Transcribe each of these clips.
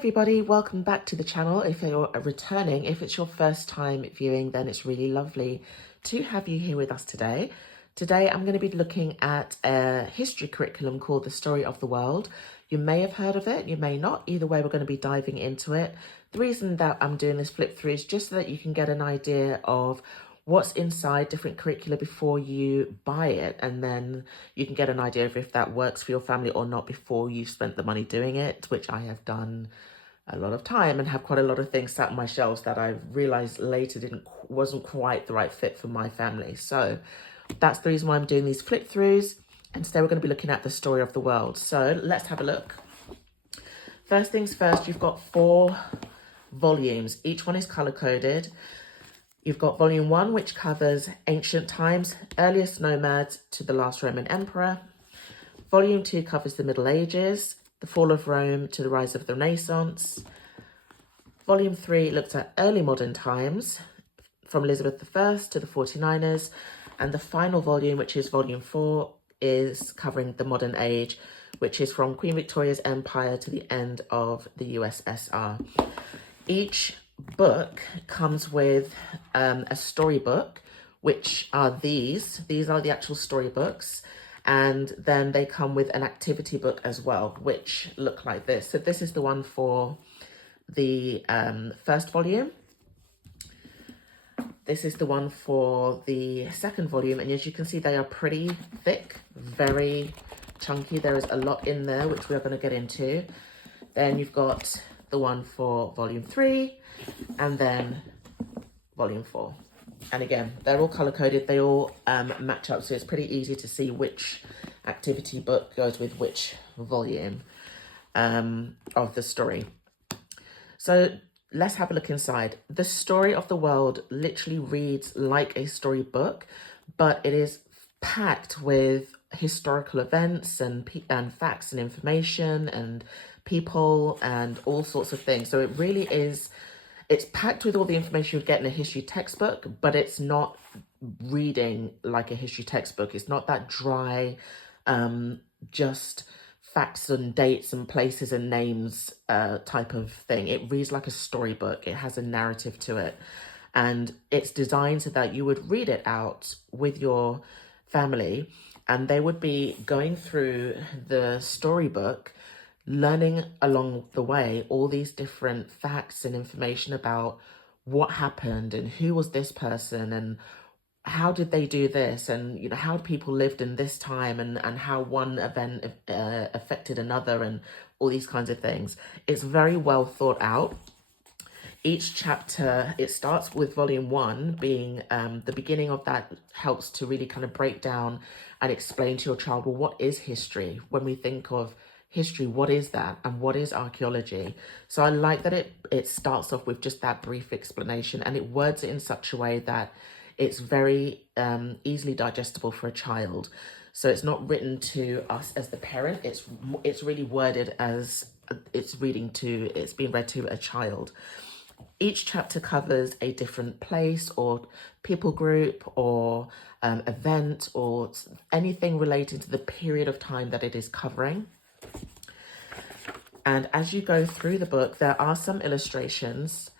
everybody, welcome back to the channel. If you're returning, if it's your first time viewing, then it's really lovely to have you here with us today. Today I'm going to be looking at a history curriculum called The Story of the World. You may have heard of it, you may not. Either way, we're going to be diving into it. The reason that I'm doing this flip through is just so that you can get an idea of what's inside different curricula before you buy it, and then you can get an idea of if that works for your family or not before you've spent the money doing it, which I have done a lot of time and have quite a lot of things sat on my shelves that I realized later wasn't quite the right fit for my family. So that's the reason why I'm doing these flip throughs, and today we're going to be looking at The Story of the World. So let's have a look. First things first, you've got 4 volumes. Each one is color coded. You've got volume 1, which covers ancient times, earliest nomads to the last Roman emperor. Volume 2 covers the Middle Ages, the fall of Rome to the rise of the Renaissance. Volume 3 looks at early modern times, from Elizabeth I to the 49ers. And the final volume, which is volume 4, is covering the modern age, which is from Queen Victoria's empire to the end of the USSR. Each book comes with a storybook, which are these are the actual storybooks, and then they come with an activity book as well, which look like this. So this is the one for the first volume. This is the one for the second volume, and as you can see, they are pretty thick, very chunky. There is a lot in there, which we are going to get into. Then you've got the one for volume 3, and then volume 4. And again, they're all color coded, they all match up, so it's pretty easy to see which activity book goes with which volume of the story. So let's have a look inside. The Story of the World literally reads like a storybook, but it is packed with historical events and facts and information and people and all sorts of things. So it really is, it's packed with all the information you'd get in a history textbook, but it's not reading like a history textbook. It's not that dry, just facts and dates and places and names type of thing. It reads like a storybook. It has a narrative to it, and it's designed so that you would read it out with your family, and they would be going through the storybook, learning along the way all these different facts and information about what happened and who was this person and how did they do this, and how people lived in this time, and how one event affected another, and all these kinds of things. It's very well thought out. Each chapter, it starts with volume 1 being the beginning of that, helps to really kind of break down and explain to your child, well, what is history? When we think of history, what is that, and what is archaeology? So I like that it starts off with just that brief explanation, and it words it in such a way that it's very easily digestible for a child. So it's not written to us as the parent, it's really worded as it's being read to a child. Each chapter covers a different place or people group or event or anything related to the period of time that it is covering. And as you go through the book, there are some illustrations,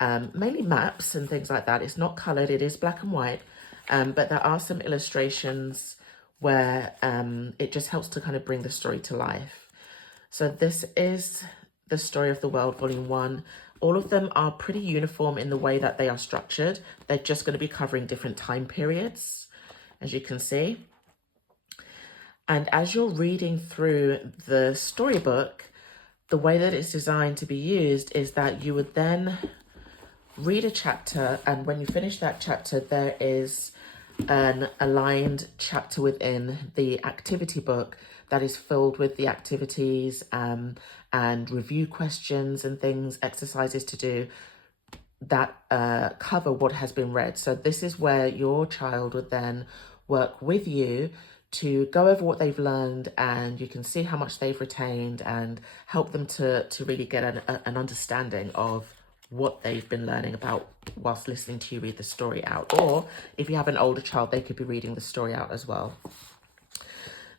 mainly maps and things like that. It's not coloured, it is black and white, but there are some illustrations where it just helps to kind of bring the story to life. So this is The Story of the World, Volume 1. All of them are pretty uniform in the way that they are structured. They're just going to be covering different time periods, as you can see. And as you're reading through the storybook, the way that it's designed to be used is that you would then read a chapter, and when you finish that chapter, there is an aligned chapter within the activity book that is filled with the activities and review questions and things, exercises to do that cover what has been read. So this is where your child would then work with you to go over what they've learned, and you can see how much they've retained and help them to really get an understanding of what they've been learning about whilst listening to you read the story out. Or if you have an older child, they could be reading the story out as well.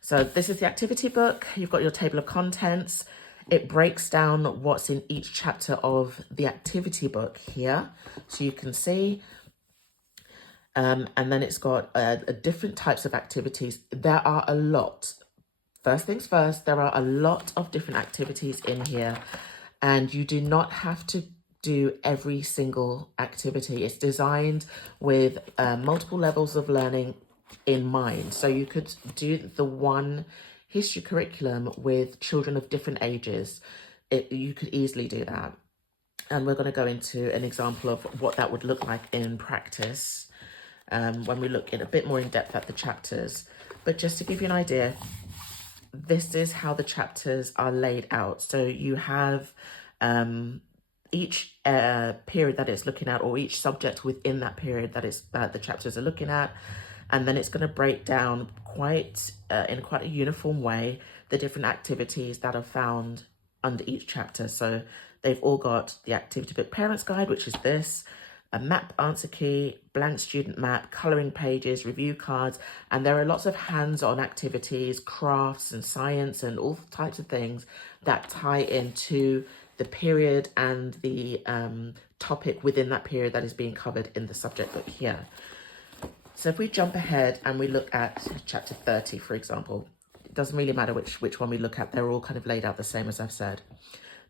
So this is the activity book. You've got your table of contents. It breaks down what's in each chapter of the activity book here. So you can see, and then it's got different types of activities. There are a lot. First things first, there are a lot of different activities in here, and you do not have to do every single activity. It's designed with multiple levels of learning in mind. So you could do the one history curriculum with children of different ages. You could easily do that. And we're going to go into an example of what that would look like in practice when we look in a bit more in depth at the chapters. But just to give you an idea, this is how the chapters are laid out. So you have each period that it's looking at, or each subject within that period that the chapters are looking at, and then it's going to break down in quite a uniform way the different activities that are found under each chapter. So they've all got the activity book parents guide, which is this, a map answer key, blank student map, colouring pages, review cards, and there are lots of hands-on activities, crafts and science and all types of things that tie into the period and the topic within that period that is being covered in the subject book here. So if we jump ahead and we look at chapter 30, for example, it doesn't really matter which one we look at, they're all kind of laid out the same as I've said.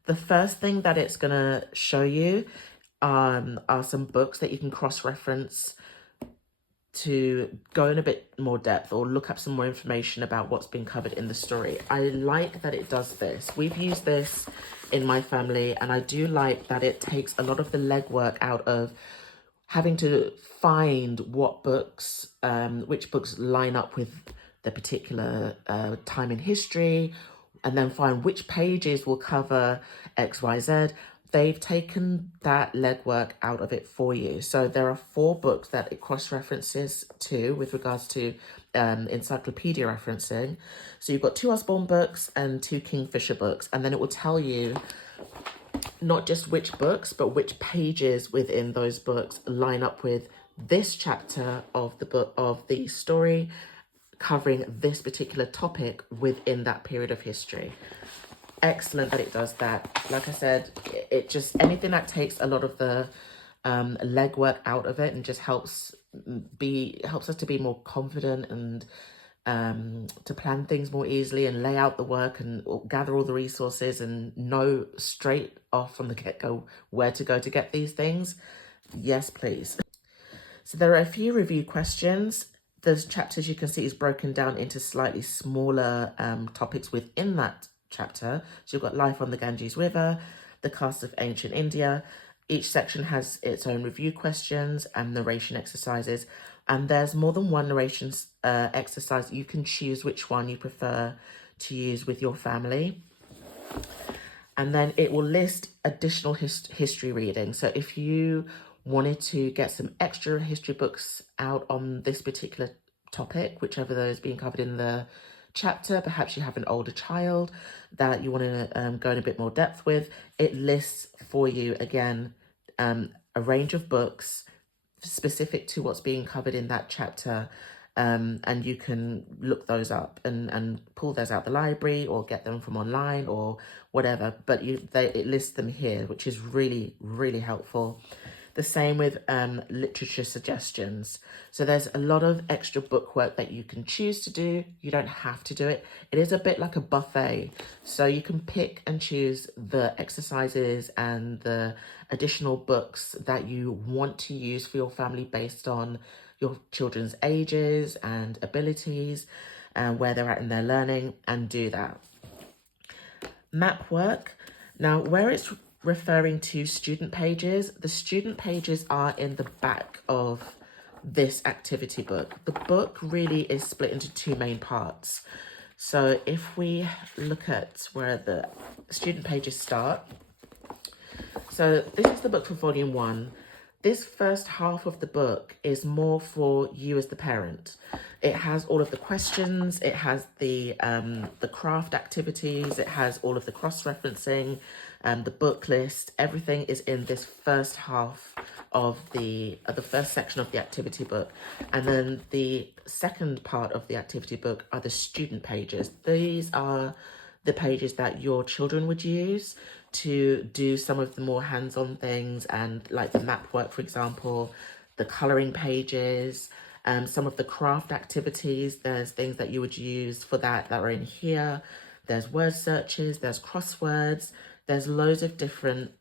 The first thing that it's going to show you are some books that you can cross-reference to go in a bit more depth or look up some more information about what's been covered in the story. I like that it does this. We've used this in my family, and I do like that it takes a lot of the legwork out of having to find what books, which books line up with the particular time in history, and then find which pages will cover X, Y, Z. They've taken that legwork out of it for you. So there are 4 books that it cross-references to with regards to encyclopedia referencing. So you've got 2 Osborne books and 2 Kingfisher books, and then it will tell you not just which books, but which pages within those books line up with this chapter of the book, of the story, covering this particular topic within that period of history. Excellent that it does that. Like I said, it just, anything that takes a lot of the legwork out of it and just helps us to be more confident and to plan things more easily and lay out the work and gather all the resources and know straight off from the get-go where to go to get these things. Yes, please. So there are a few review questions. Those chapters, you can see, is broken down into slightly smaller topics within that chapter. So you've got life on the Ganges River, the castes of ancient India. Each section has its own review questions and narration exercises, and there's more than one narration exercise. You can choose which one you prefer to use with your family, and then it will list additional history reading. So if you wanted to get some extra history books out on this particular topic, whichever those being covered in the chapter, perhaps you have an older child that you want to go in a bit more depth with, it lists for you again a range of books specific to what's being covered in that chapter, and you can look those up and pull those out the library or get them from online or whatever, but it lists them here, which is really, really helpful. The same with literature suggestions. So there's a lot of extra book work that you can choose to do. You don't have to do it. It is a bit like a buffet. So you can pick and choose the exercises and the additional books that you want to use for your family based on your children's ages and abilities and where they're at in their learning, and do that. Map work. Now, where it's referring to student pages, the student pages are in the back of this activity book. The book really is split into 2 main parts. So if we look at where the student pages start, so this is the book for volume 1. This first half of the book is more for you as the parent. It has all of the questions, it has the craft activities, it has all of the cross-referencing, the book list. Everything is in this first half of the first section of the activity book. And then the second part of the activity book are the student pages. These are the pages that your children would use to do some of the more hands-on things, and like the map work, for example, the colouring pages, some of the craft activities. There's things that you would use for that are in here. There's word searches, there's crosswords, there's loads of different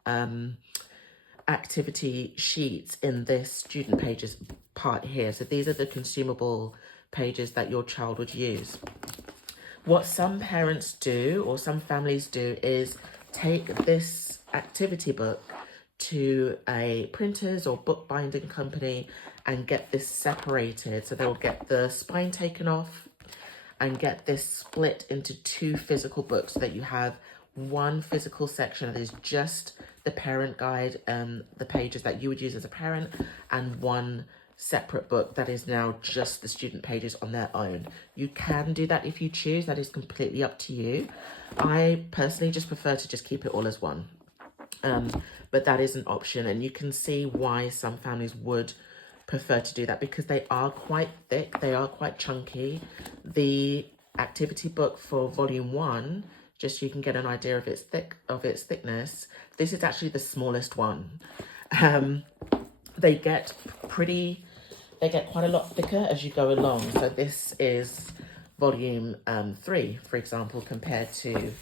activity sheets in this student pages part here. So these are the consumable pages that your child would use. What some parents do, or some families do, is take this activity book to a printers or bookbinding company and get this separated. So they'll get the spine taken off and get this split into 2 physical books, so that you have one physical section that is just the parent guide and the pages that you would use as a parent, and one separate book that is now just the student pages on their own. You can do that if you choose. That is completely up to you. I personally just prefer to just keep it all as one. But that is an option, and you can see why some families would prefer to do that, because they are quite thick, they are quite chunky. The activity book for volume 1, just so you can get an idea of its thickness, this is actually the smallest one. They get quite a lot thicker as you go along. So this is volume 3, for example, compared to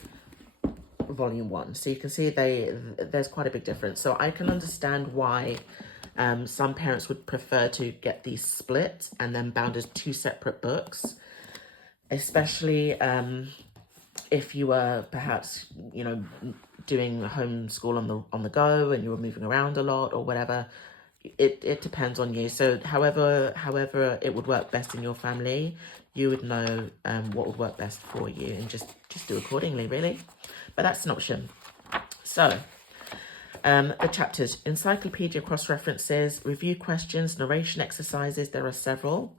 volume 1. So you can see there's quite a big difference. So I can understand why some parents would prefer to get these split and then bound as 2 separate books, especially if you were perhaps, you know, doing homeschool on the go and you were moving around a lot or whatever. It depends on you. So however it would work best in your family, you would know what would work best for you, and just do accordingly, really. But that's an option. So the chapters: encyclopedia cross-references, review questions, narration exercises. There are several.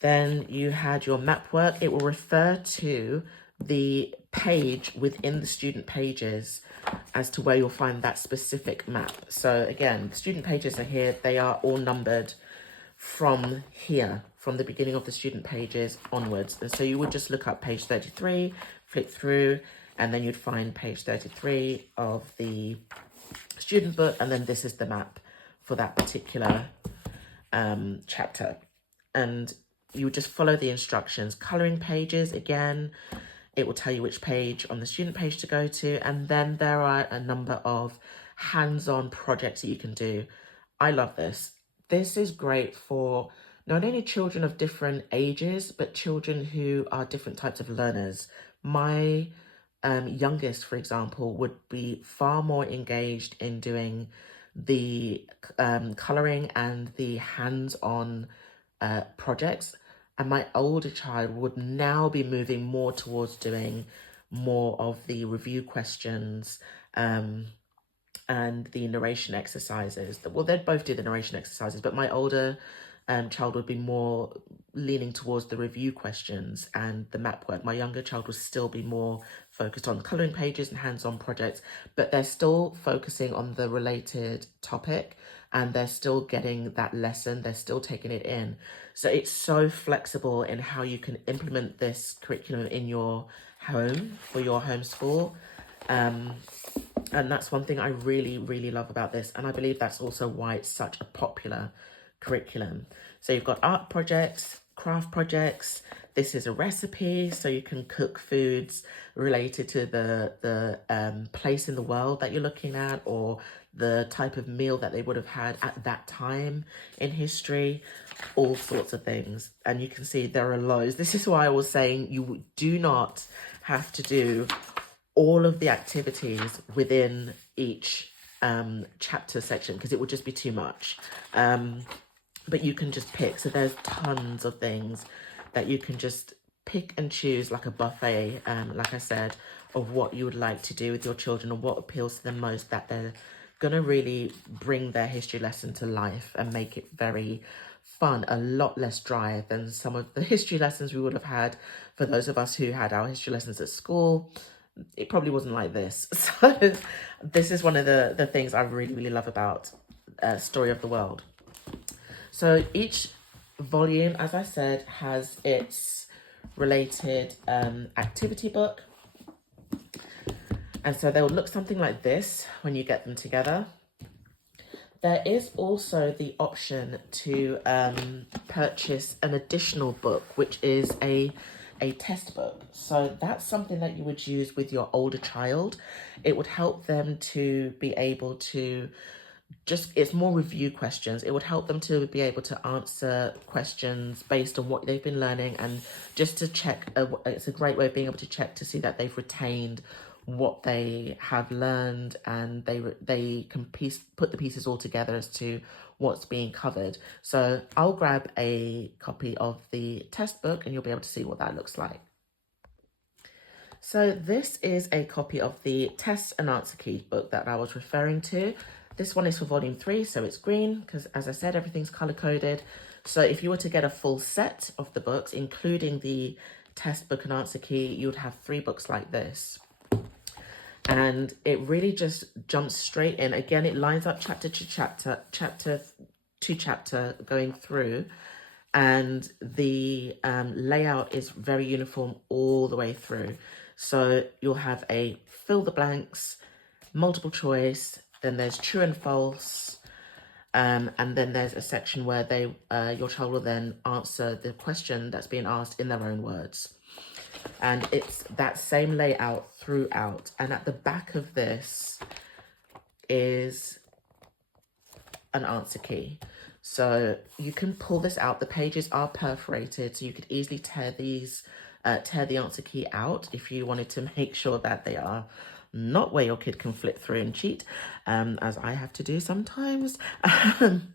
Then you had your map work. It will refer to the page within the student pages as to where you'll find that specific map. So again, the student pages are here. They are all numbered from here, from the beginning of the student pages onwards. And so you would just look up page 33, flick through, and then you'd find page 33 of the student book. And then this is the map for that particular chapter. And you would just follow the instructions. Colouring pages, again, it will tell you which page on the student page to go to. And then there are a number of hands-on projects that you can do. I love this. This is great for not only children of different ages, but children who are different types of learners. My youngest, for example, would be far more engaged in doing the colouring and the hands-on projects. And my older child would now be moving more towards doing more of the review questions and the narration exercises. Well, they'd both do the narration exercises, but my older child would be more leaning towards the review questions and the map work. My younger child would still be more focused on colouring pages and hands-on projects, but they're still focusing on the related topic, and they're still getting that lesson, they're still taking it in. So it's so flexible in how you can implement this curriculum in your home for your homeschool. And that's one thing I really, really love about this. And I believe that's also why it's such a popular curriculum. So you've got art projects, craft projects. This is a recipe, so you can cook foods related to the place in the world that you're looking at, or the type of meal that they would have had at that time in history, all sorts of things. And you can see there are loads. This is why I was saying you do not have to do all of the activities within each chapter section, because it would just be too much. But you can just pick. So there's tons of things that you can just pick and choose, like a buffet, like I said, of what you would like to do with your children and what appeals to them most, that they're going to really bring their history lesson to life and make it very fun, a lot less dry than some of the history lessons we would have had for those of us who had our history lessons at school. It probably wasn't like this. So this is one of the things I really, really love about Story of the World. So each volume, as I said, has its related activity book. And so they'll look something like this when you get them together. There is also the option to purchase an additional book, which is a test book. So that's something that you would use with your older child. It would help them to be able to it's more review questions. It would help them to be able to answer questions based on what they've been learning, and just to check, it's a great way of being able to check to see that they've retained what they have learned, and they can put the pieces all together as to what's being covered. So I'll grab a copy of the test book and you'll be able to see what that looks like. So this is a copy of the test and answer key book that I was referring to. This one is for volume 3, so it's green because, as I said, everything's color coded. So if you were to get a full set of the books, including the test book and answer key, you would have 3 books like this. And it really just jumps straight in. Again, it lines up chapter to chapter, chapter to chapter going through. And the layout is very uniform all the way through. So you'll have a fill the blanks, multiple choice, then there's true and false, and then there's a section where your child will then answer the question that's being asked in their own words. And it's that same layout throughout. And at the back of this is an answer key. So you can pull this out. The pages are perforated, so you could easily tear the answer key out if you wanted to make sure that they are not where your kid can flip through and cheat, as I have to do sometimes.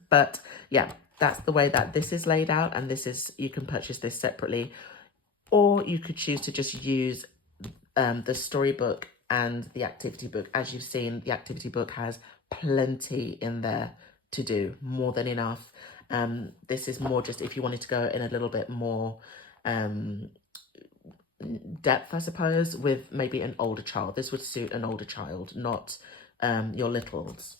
But yeah, that's the way that this is laid out, and you can purchase this separately, or you could choose to just use the storybook and the activity book. As you've seen, the activity book has plenty in there to do, more than enough. This is more just if you wanted to go in a little bit more depth, I suppose, with maybe an older child. This would suit an older child, not your littles.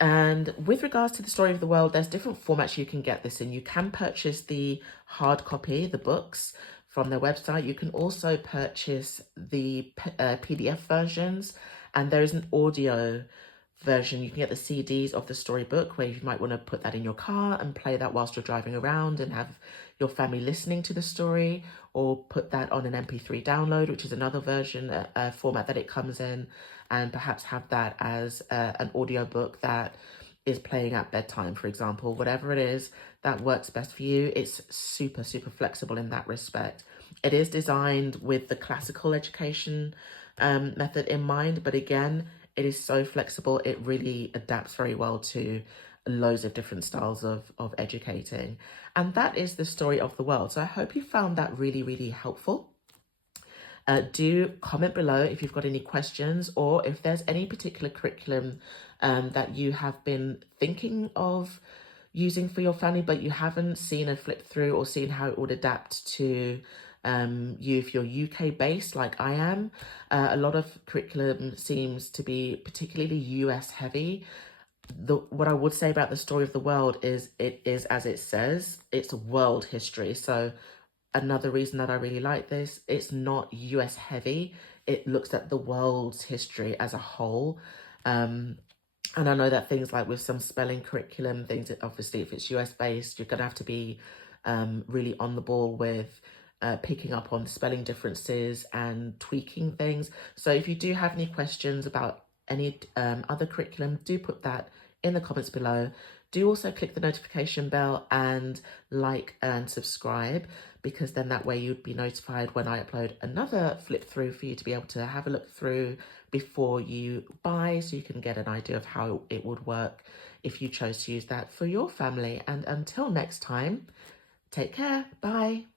And with regards to the Story of the World, there's different formats you can get this in. You can purchase the hard copy, the books, from their website. You can also purchase the PDF versions, and there is an audio version. You can get the CDs of the storybook, where you might want to put that in your car and play that whilst you're driving around and have your family listening to the story, or put that on an MP3 download, which is another version, format that it comes in, and perhaps have that as an audiobook that is playing at bedtime, for example. Whatever it is that works best for you. It's super, super flexible in that respect. It is designed with the classical education method in mind, but again, it is so flexible. It really adapts very well to loads of different styles of educating. And that is the Story of the World. So I hope you found that really, really helpful. Do comment below if you've got any questions, or if there's any particular curriculum that you have been thinking of using for your family, but you haven't seen a flip through or seen how it would adapt to you if you're UK based like I am. A lot of curriculum seems to be particularly US heavy. What I would say about the Story of the World is it is, as it says, it's world history. So another reason that I really like this, it's not US heavy. It looks at the world's history as a whole. And I know that things like with some spelling curriculum, things that obviously if it's US based, you're going to have to be really on the ball with picking up on spelling differences and tweaking things. So if you do have any questions about any other curriculum, do put that in the comments below. Do also click the notification bell and like and subscribe, because then that way you'd be notified when I upload another flip through for you to be able to have a look through before you buy, so you can get an idea of how it would work if you chose to use that for your family. And until next time, take care. Bye.